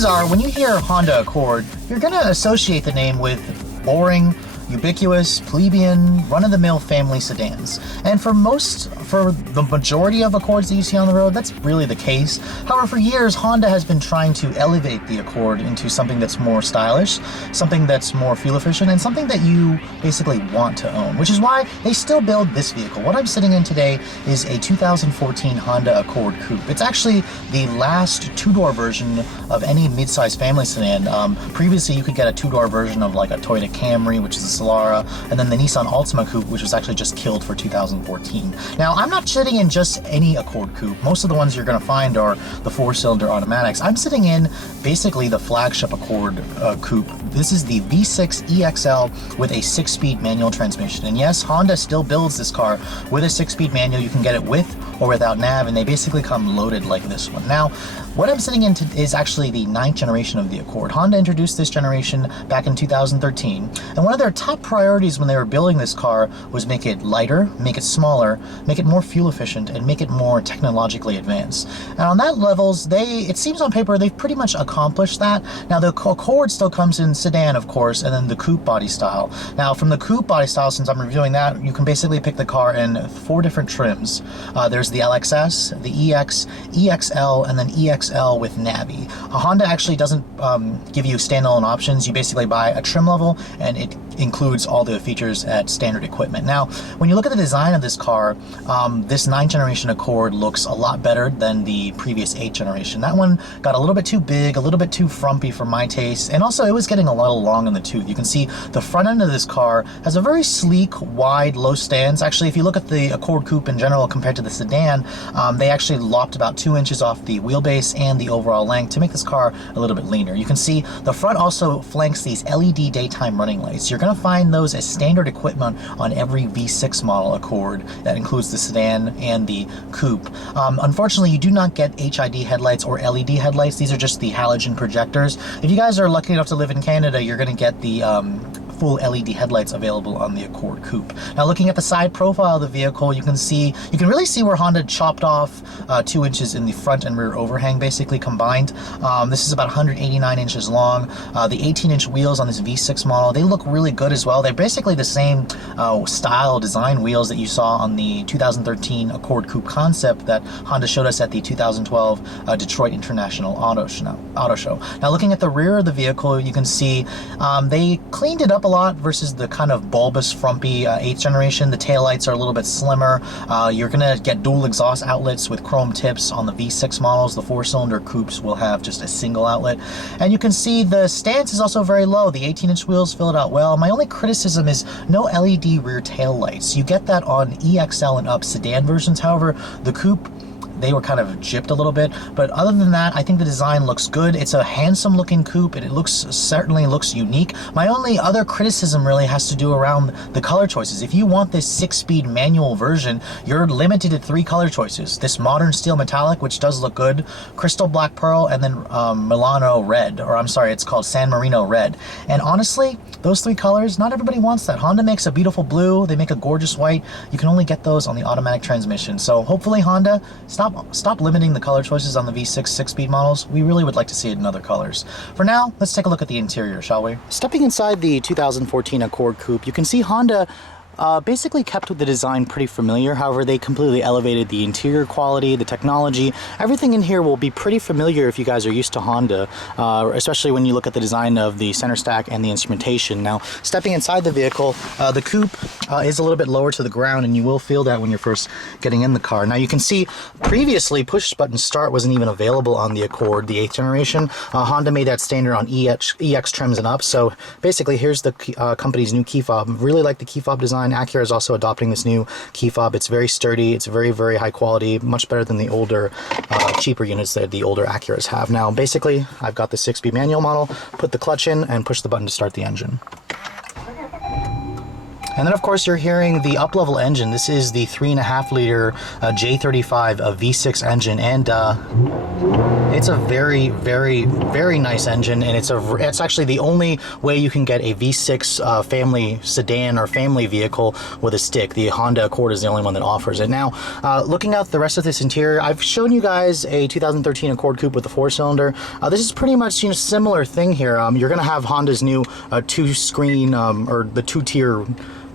chances are when you hear Honda Accord, you're going to associate the name with boring, ubiquitous, plebeian, run-of-the-mill family sedans. And for the majority of Accords that you see on the road, that's really the case. However, for years, Honda has been trying to elevate the Accord into something that's more stylish, something that's more fuel efficient, and something that you basically want to own, which is why they still build this vehicle. What I'm sitting in today is a 2014 Honda Accord Coupe. It's actually the last two-door version of any mid-size family sedan. Previously, you could get a two-door version of like a Toyota Camry, which is a Solara, and then the Nissan Altima Coupe, which was actually just killed for 2014. Now, I'm not sitting in just any Accord Coupe. Most of the ones you're going to find are the four-cylinder automatics. I'm sitting in basically the flagship Accord Coupe. This is the V6 EXL with a 6-speed manual transmission. And yes, Honda still builds this car with a 6-speed manual. You can get it with or without nav, and they basically come loaded like this one. Now, what I'm sitting in is actually the 9th generation of the Accord. Honda introduced this generation back in 2013, and one of their top priorities when they were building this car was make it lighter, make it smaller, make it more fuel efficient, and make it more technologically advanced. And on that levels, it seems on paper they've pretty much accomplished that. Now, the Accord still comes in sedan, of course, and then the coupe body style. Now, from the coupe body style, since I'm reviewing that, you can basically pick the car in 4 different trims. There's the LXS, the EX, EXL, and then EXL with Navi. Honda actually doesn't give you standalone options. You basically buy a trim level, and it includes all the features at standard equipment. Now, when you look at the design of this car, this 9th generation Accord looks a lot better than the previous 8th generation. That one got a little bit too big, a little bit too frumpy for my taste, and also it was getting a little long in the tooth. You can see the front end of this car has a very sleek, wide, low stance. Actually, if you look at the Accord Coupe in general compared to the sedan, they actually lopped about 2 inches off the wheelbase and the overall length to make this car a little bit leaner. You can see the front also flanks these LED daytime running lights. You're going to find those as standard equipment on every V6 model Accord. That includes the sedan and the coupe. Unfortunately, you do not get HID headlights or LED headlights. These are just the halogen projectors. If you guys are lucky enough to live in Canada, you're going to get the full LED headlights available on the Accord Coupe. Now, looking at the side profile of the vehicle, you can really see where Honda chopped off 2 inches in the front and rear overhang, basically combined. This is about 189 inches long. The 18-inch wheels on this V6 model, they look really good as well. They're basically the same style design wheels that you saw on the 2013 Accord Coupe concept that Honda showed us at the 2012 Detroit International Auto Show. Now, looking at the rear of the vehicle, you can see they cleaned it up a lot versus the kind of bulbous, frumpy 8th generation. The taillights are a little bit slimmer. You're going to get dual exhaust outlets with chrome tips on the V6 models. The 4-cylinder coupes will have just a single outlet. And you can see the stance is also very low. The 18-inch wheels fill it out well. My only criticism is no LED rear tail lights. You get that on EXL and up sedan versions. However, the coupe, they were kind of gypped a little bit, but other than that, I think the design looks good. It's a handsome looking coupe, and it certainly looks unique. My only other criticism really has to do around the color choices. If you want this 6-speed manual version, you're limited to 3 color choices. This modern steel metallic, which does look good, crystal black pearl, and then Milano red, or I'm sorry, it's called San Marino red. And honestly, those 3 colors, not everybody wants that. Honda makes a beautiful blue, they make a gorgeous white. You can only get those on the automatic transmission. So hopefully Honda, stop limiting the color choices on the V6 6-speed models. We really would like to see it in other colors. For now, let's take a look at the interior, shall we? Stepping inside the 2014 Accord Coupe, you can see Honda basically kept with the design pretty familiar. However, they completely elevated the interior quality, the technology. Everything in here will be pretty familiar if you guys are used to Honda, especially when you look at the design of the center stack and the instrumentation. Now, stepping inside the vehicle, the coupe is a little bit lower to the ground, and you will feel that when you're first getting in the car. Now, you can see previously push button start wasn't even available on the Accord, the 8th generation. Honda made that standard on EX trims and up. So basically, here's the company's new key fob. Really like the key fob design. Acura is also adopting this new key fob. It's very sturdy. It's very, very high quality. Much better than the older, cheaper units that the older Acuras have. Now, basically, I've got the 6-speed manual model. Put the clutch in and push the button to start the engine. And then of course you're hearing the up-level engine. This is the 3.5 liter J35 V6 engine, and it's a very, very, very nice engine, and it's actually the only way you can get a V6 family sedan or family vehicle with a stick. The Honda Accord is the only one that offers it. Now, looking at the rest of this interior, I've shown you guys a 2013 Accord Coupe with the 4-cylinder. This is pretty much, you know, similar thing here. You're going to have Honda's new 2-screen or the 2-tier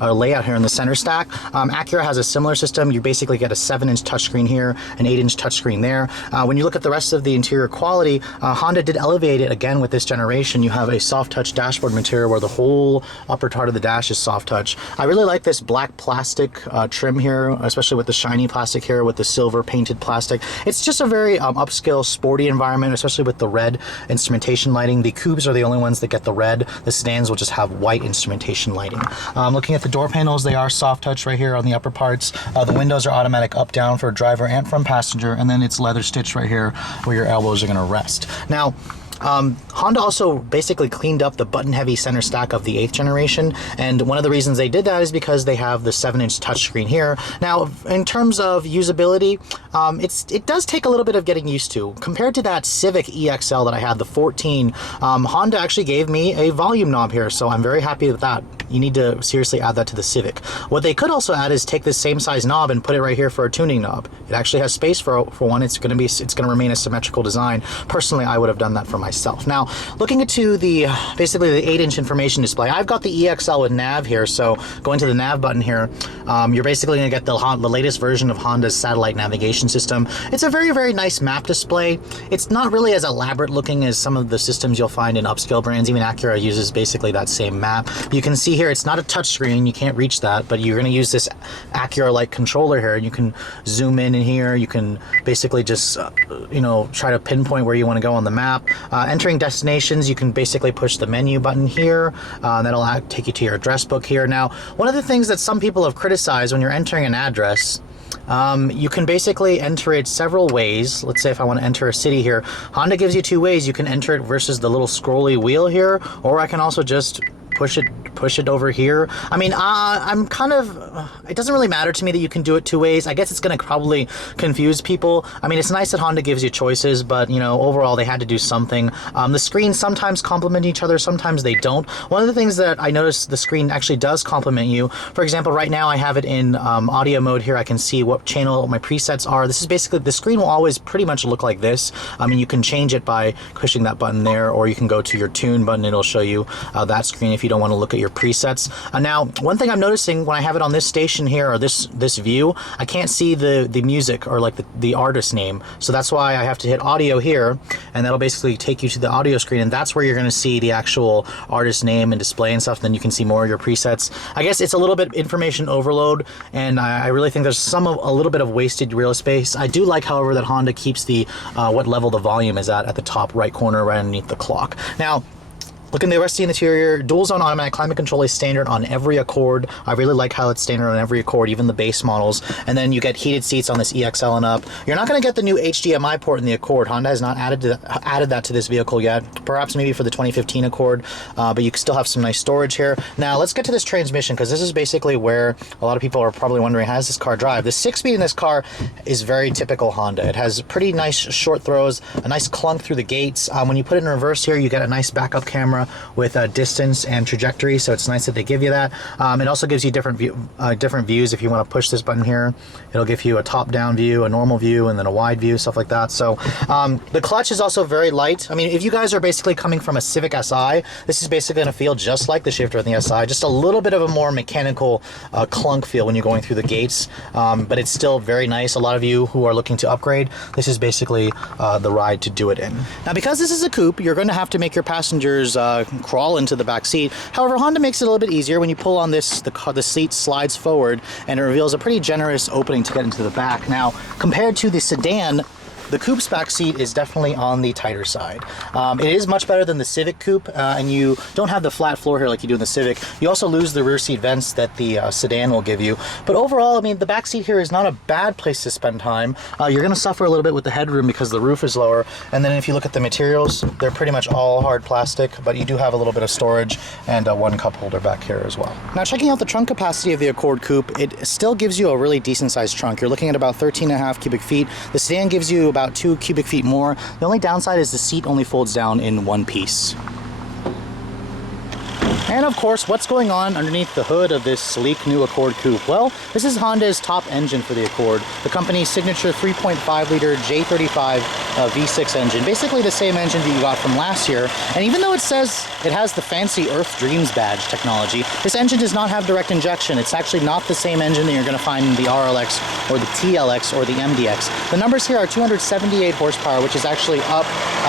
layout here in the center stack. Acura has a similar system. You basically get a 7-inch touchscreen here, an 8-inch touchscreen there. When you look at the rest of the interior quality, Honda did elevate it again with this generation. You have a soft touch dashboard material where the whole upper part of the dash is soft touch. I really like this black plastic trim here, especially with the shiny plastic here with the silver painted plastic. It's just a very upscale, sporty environment, especially with the red instrumentation lighting. The Coupes are the only ones that get the red. The sedans will just have white instrumentation lighting. Looking at the door panels, they are soft touch right here on the upper parts. The windows are automatic up down for driver and front passenger, and then it's leather stitched right here where your elbows are going to rest. Now, Honda also basically cleaned up the button-heavy center stack of the 8th generation, and one of the reasons they did that is because they have the 7-inch touchscreen here. Now, in terms of usability, it does take a little bit of getting used to. Compared to that Civic EXL that I had, the 14, Honda actually gave me a volume knob here, so I'm very happy with that. You need to seriously add that to the Civic. What they could also add is take this same size knob and put it right here for a tuning knob. It actually has space for one. It's going to remain a symmetrical design. Personally, I would have done that for myself. Now, looking into basically the 8-inch information display, I've got the EXL with nav here, so going to the nav button here, you're basically going to get the latest version of Honda's satellite navigation system. It's a very, very nice map display. It's not really as elaborate looking as some of the systems you'll find in upscale brands. Even Acura uses basically that same map. You can see here it's not a touchscreen, you can't reach that, but you're going to use this Acura-like controller here, and you can zoom in here. You can basically just you know, try to pinpoint where you want to go on the map. Entering destinations, you can basically push the menu button here. That'll take you to your address book here. Now, one of the things that some people have criticized when you're entering an address, you can basically enter it several ways. Let's say if I want to enter a city here, Honda gives you 2 ways. You can enter it versus the little scrolly wheel here, or I can also just push it over here. I mean, I'm kind of, it doesn't really matter to me that you can do it 2 ways. I guess it's going to probably confuse people. I mean, it's nice that Honda gives you choices, but you know, overall they had to do something. The screens sometimes complement each other, sometimes they don't. One of the things that I noticed, the screen actually does complement you. For example, right now I have it in audio mode here. I can see what channel my presets are. This is basically, the screen will always pretty much look like this. I mean, you can change it by pushing that button there, or you can go to your tune button. It'll show you that screen if you don't want to look at your presets. Now, one thing I'm noticing when I have it on this station here, or this view, I can't see the music or like the artist name. So that's why I have to hit audio here, and that'll basically take you to the audio screen, and that's where you're going to see the actual artist name and display and stuff. Then you can see more of your presets. I guess it's a little bit information overload, and I really think there's a little bit of wasted real space. I do like, however, that Honda keeps the what level the volume is at the top right corner right underneath the clock. Now, looking at the rest of the interior, dual zone automatic climate control is standard on every Accord. I really like how it's standard on every Accord, even the base models. And then you get heated seats on this EXL and up. You're not going to get the new HDMI port in the Accord. Honda has not added that to this vehicle yet. Perhaps maybe for the 2015 Accord, but you can still have some nice storage here. Now let's get to this transmission, because this is basically where a lot of people are probably wondering, how does this car drive? The 6-speed in this car is very typical Honda. It has pretty nice short throws, a nice clunk through the gates. When you put it in reverse here, you get a nice backup camera with distance and trajectory, so it's nice that they give you that. It also gives you different views. If you want to push this button here, it'll give you a top-down view, a normal view, and then a wide view, stuff like that. So the clutch is also very light. I mean, if you guys are basically coming from a Civic Si, this is basically going to feel just like the shifter in the Si, just a little bit of a more mechanical clunk feel when you're going through the gates, but it's still very nice. A lot of you who are looking to upgrade, this is basically the ride to do it in. Now, because this is a coupe, you're going to have to make your passengers crawl into the back seat. However, Honda makes it a little bit easier. When you pull on this, the seat slides forward, and it reveals a pretty generous opening to get into the back. Now, compared to the sedan, the Coupe's back seat is definitely on the tighter side. It is much better than the Civic Coupe, and you don't have the flat floor here like you do in the Civic. You also lose the rear seat vents that the sedan will give you. But overall, I mean, the back seat here is not a bad place to spend time. You're going to suffer a little bit with the headroom because the roof is lower. And then if you look at the materials, they're pretty much all hard plastic, but you do have a little bit of storage and one cup holder back here as well. Now, checking out the trunk capacity of the Accord Coupe, it still gives you a really decent sized trunk. You're looking at about 13.5 cubic feet. The sedan gives you about 2 cubic feet more. The only downside is the seat only folds down in one piece. And of course, what's going on underneath the hood of this sleek new Accord Coupe? Well, this is Honda's top engine for the Accord, the company's signature 3.5 liter J35 V6 engine, basically the same engine that you got from last year. And even though it says it has the fancy Earth Dreams badge technology, this engine does not have direct injection. It's actually not the same engine that you're going to find in the RLX or the TLX or the MDX. The numbers here are 278 horsepower, which is actually up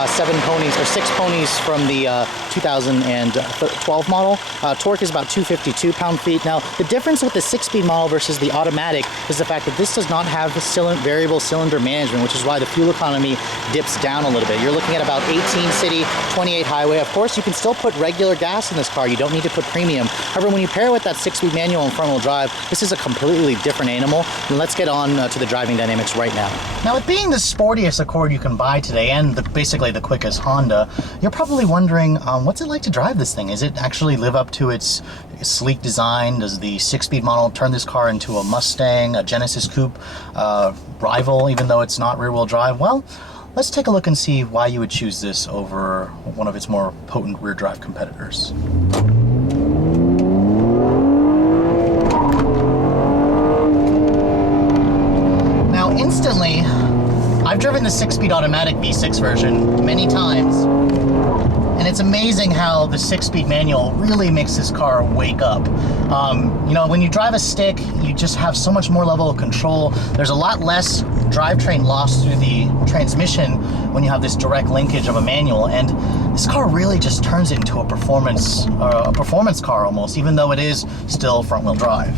7 ponies or 6 ponies from the 2012 model. Torque is about 252 pound-feet. Now, the difference with the 6-speed model versus the automatic is the fact that this does not have variable cylinder management, which is why the fuel economy dips down a little bit. You're looking at about 18 city, 28 highway. Of course, you can still put regular gas in this car. You don't need to put premium. However, when you pair it with that 6-speed manual and front-wheel drive, this is a completely different animal. And let's get on to the driving dynamics right now. Now, with being the sportiest Accord you can buy today and basically the quickest Honda, you're probably wondering, what's it like to drive this thing? Is it actually live up to its sleek design? Does the 6-speed model turn this car into a Mustang, a Genesis Coupe rival, even though it's not rear-wheel drive? Well, let's take a look and see why you would choose this over one of its more potent rear-drive competitors. Now, instantly, I've driven the 6-speed automatic V6 version many times, and it's amazing how the 6-speed manual really makes this car wake up. You know, when you drive a stick, you just have so much more level of control. There's a lot less drivetrain loss through the transmission when you have this direct linkage of a manual, and this car really just turns it into a performance car almost, even though it is still front-wheel drive.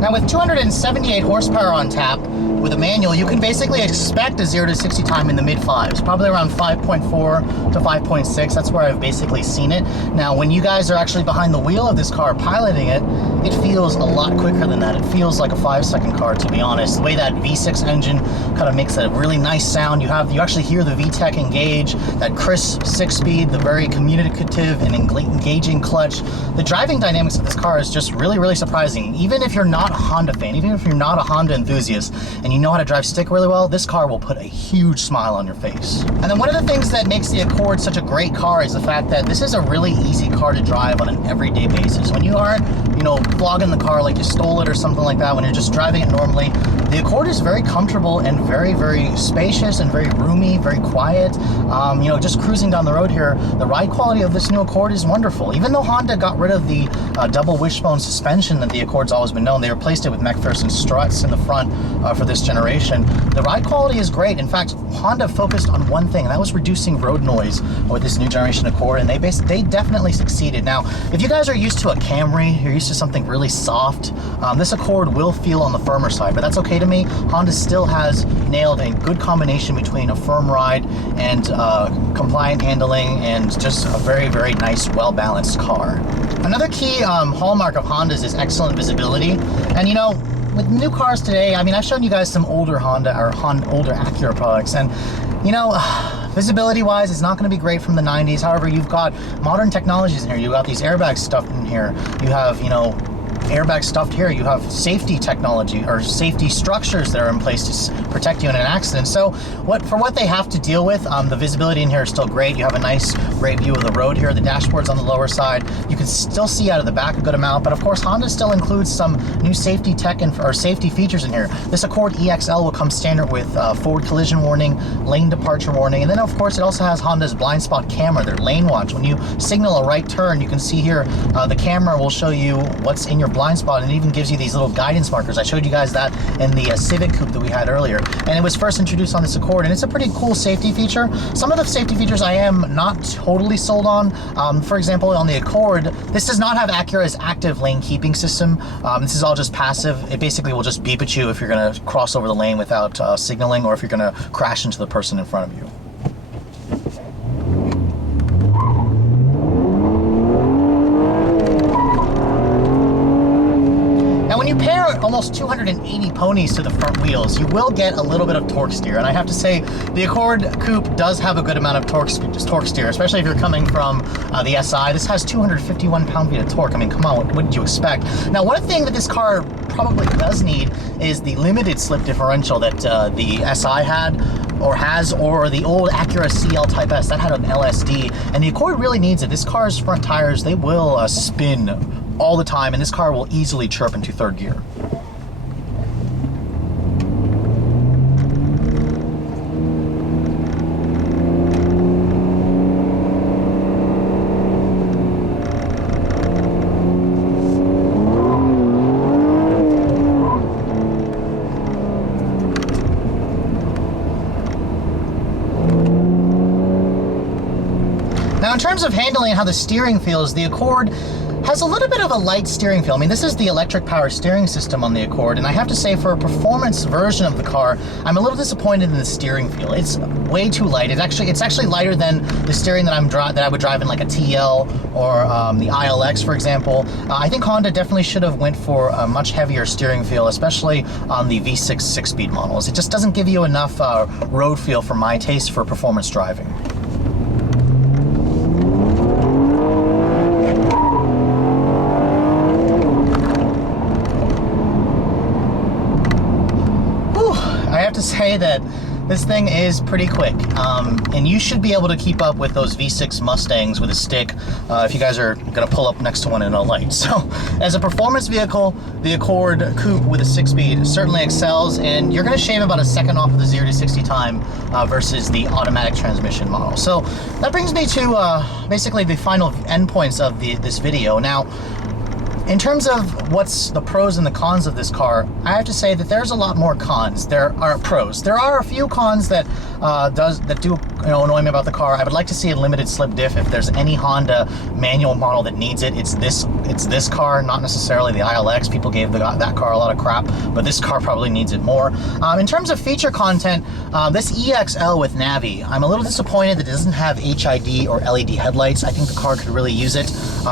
Now, with 278 horsepower on tap, with a manual, you can basically expect a 0 to 60 time in the mid-5s, probably around 5.4 to 5.6. That's where I've basically seen it. Now, when you guys are actually behind the wheel of this car piloting it, it feels a lot quicker than that. It feels like a 5-second car, to be honest. The way that V6 engine kind of makes a really nice sound. You actually hear the VTEC engage, that crisp 6-speed, the very communicative and engaging clutch. The driving dynamics of this car is just really, really surprising. Even if you're not a Honda fan, even if you're not a Honda enthusiast, and you know how to drive stick really well, this car will put a huge smile on your face. And then one of the things that makes the Accord such a great car is the fact that this is a really easy car to drive on an everyday basis. When you aren't, you know, flogging the car like you stole it or something like that, when you're just driving it normally, the Accord is very comfortable and very, very spacious and very roomy, very quiet. You know, just cruising down the road here, the ride quality of this new Accord is wonderful. Even though Honda got rid of the double wishbone suspension that the Accord's always been known, they replaced it with McPherson struts in the front for this generation. The ride quality is great. In fact, Honda focused on one thing, and that was reducing road noise with this new generation Accord, and they definitely succeeded. Now, if you guys are used to a Camry, you're used to something really soft, this Accord will feel on the firmer side, but that's okay to me. Honda still has nailed a good combination between a firm ride and compliant handling and just a very, very nice, well-balanced car. Another key hallmark of Honda's is excellent visibility, and you know, with new cars today, I mean, I've shown you guys some older Honda or older Acura products, and you know, visibility-wise, it's not going to be great from the 90s. However, you've got modern technologies in here. You've got these airbags stuffed in here. You have, you know, airbag stuffed here. You have safety technology or safety structures that are in place to protect you in an accident. So for what they have to deal with, the visibility in here is still great. You have a nice, great view of the road here. The dashboard's on the lower side. You can still see out of the back a good amount, but of course, Honda still includes some new safety tech or safety features in here. This Accord EXL will come standard with forward collision warning, lane departure warning, and then of course, it also has Honda's blind spot camera, their lane watch. When you signal a right turn, you can see here, the camera will show you what's in your blind spot, and it even gives you these little guidance markers. I showed you guys that in the Civic Coupe that we had earlier, and it was first introduced on this Accord, and it's a pretty cool safety feature. Some of the safety features I am not totally sold on. For example, on the Accord, this does not have Acura's active lane keeping system. This is all just passive. It basically will just beep at you if you're going to cross over the lane without signaling, or if you're going to crash into the person in front of you. When you pair almost 280 ponies to the front wheels, you will get a little bit of torque steer. And I have to say, the Accord Coupe does have a good amount of torque steer, especially if you're coming from the SI. This has 251 pound-feet of torque. I mean, come on, what did you expect? Now, one thing that this car probably does need is the limited slip differential that the SI had, or has, or the old Acura CL Type S that had an LSD, and the Accord really needs it. This car's front tires, they will spin all the time, and this car will easily chirp into third gear. Now, in terms of handling and how the steering feels, the Accord has a little bit of a light steering feel. I mean, this is the electric power steering system on the Accord, and I have to say, for a performance version of the car, I'm a little disappointed in the steering feel. It's way too light. It's actually lighter than the steering that I would drive in like a TL or the ILX, for example. I think Honda definitely should have went for a much heavier steering feel, especially on the V6 6-speed models. It just doesn't give you enough road feel for my taste for performance driving. To say that this thing is pretty quick, and you should be able to keep up with those V6 Mustangs with a stick if you guys are going to pull up next to one in a light. So as a performance vehicle, the Accord Coupe with a 6-speed certainly excels, and you're going to shave about a second off of the 0 to 60 time versus the automatic transmission model. So that brings me to basically the final endpoints of this video. Now, in terms of what's the pros and the cons of this car, I have to say that there's a lot more cons. There are pros. There are a few cons that do annoy me about the car. I would like to see a limited slip diff. If there's any Honda manual model that needs it, it's this car, not necessarily the ILX. People gave that car a lot of crap, but this car probably needs it more. In terms of feature content, this EXL with Navi, I'm a little disappointed that it doesn't have HID or LED headlights. I think the car could really use it.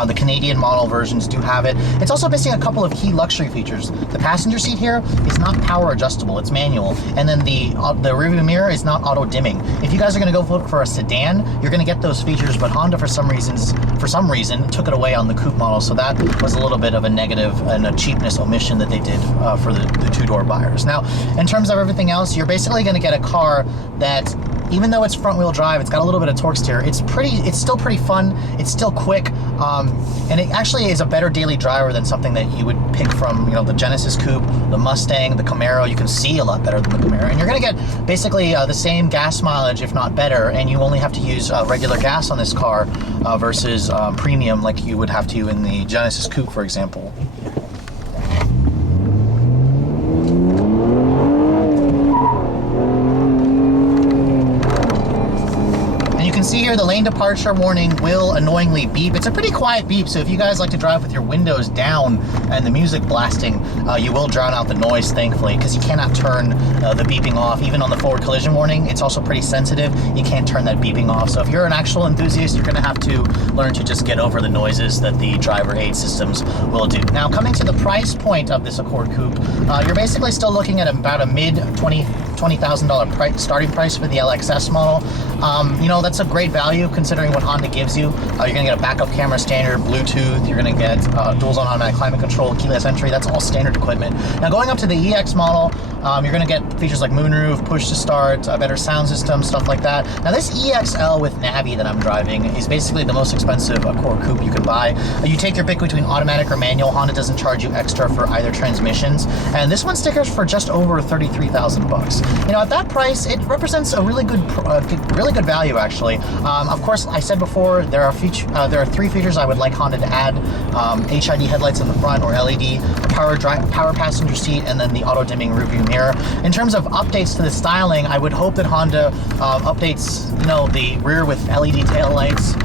The Canadian model versions do have it. It's also missing a couple of key luxury features. The passenger seat here is not power adjustable, it's manual. And then the rearview mirror is not auto dimming. If you guys are gonna go for a sedan, you're gonna get those features, but Honda for some reason took it away on the Coupe model, so that was a little bit of a negative and a cheapness omission that they did for the two-door buyers. Now, in terms of everything else, you're basically gonna get a car that, even though it's front-wheel drive, it's got a little bit of torque steer. It's still pretty fun. It's still quick, and it actually is a better daily driver than something that you would pick from, the Genesis Coupe, the Mustang, the Camaro. You can see a lot better than the Camaro, and you're going to get basically the same gas mileage, if not better. And you only have to use regular gas on this car versus premium, like you would have to in the Genesis Coupe, for example. See here, the lane departure warning will annoyingly beep. It's a pretty quiet beep, so if you guys like to drive with your windows down and the music blasting, you will drown out the noise, thankfully, because you cannot turn the beeping off. Even on the forward collision warning, it's also pretty sensitive. You can't turn that beeping off. So if you're an actual enthusiast, you're going to have to learn to just get over the noises that the driver aid systems will do. Now, coming to the price point of this Accord Coupe, you're basically still looking at about a mid $20,000 starting price for the LXS model. That's a great value considering what Honda gives you. You're going to get a backup camera standard, Bluetooth, you're going to get dual zone automatic climate control, keyless entry. That's all standard equipment. Now, going up to the EX model, You're going to get features like moonroof, push to start, a better sound system, stuff like that. Now this EXL with Navi that I'm driving is basically the most expensive Accord coupe you can buy. You take your pick between automatic or manual. Honda doesn't charge you extra for either transmissions, and this one stickers for just over 33,000 bucks. You know, at that price, it represents a really good value actually. Of course, I said before there are 3 features I would like Honda to add: HID headlights in the front or LED, power passenger seat, and then the auto dimming rearview mirror. In terms of updates to the styling, I would hope that Honda updates, you know, the rear with LED taillights.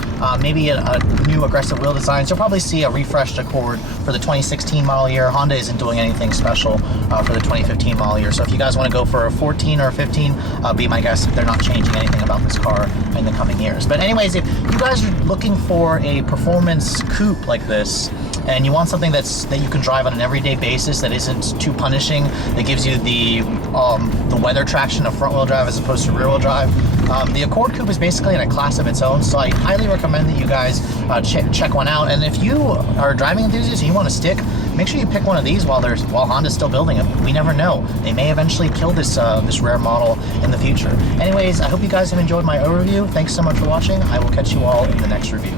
Maybe a new aggressive wheel designs. You'll probably see a refreshed Accord for the 2016 model year. Honda isn't doing anything special for the 2015 model year. So if you guys want to go for a 14 or a 15, be my guest. They're not changing anything about this car in the coming years. But anyways, if you guys are looking for a performance coupe like this, and you want something that you can drive on an everyday basis that isn't too punishing, that gives you the weather traction of front wheel drive as opposed to rear wheel drive, the Accord Coupe is basically in a class of its own. So I highly recommend that you guys check one out. And if you are a driving enthusiast and you want to stick, make sure you pick one of these while Honda's still building them. We never know; they may eventually kill this rare model in the future. Anyways, I hope you guys have enjoyed my overview. Thanks so much for watching. I will catch you all in the next review.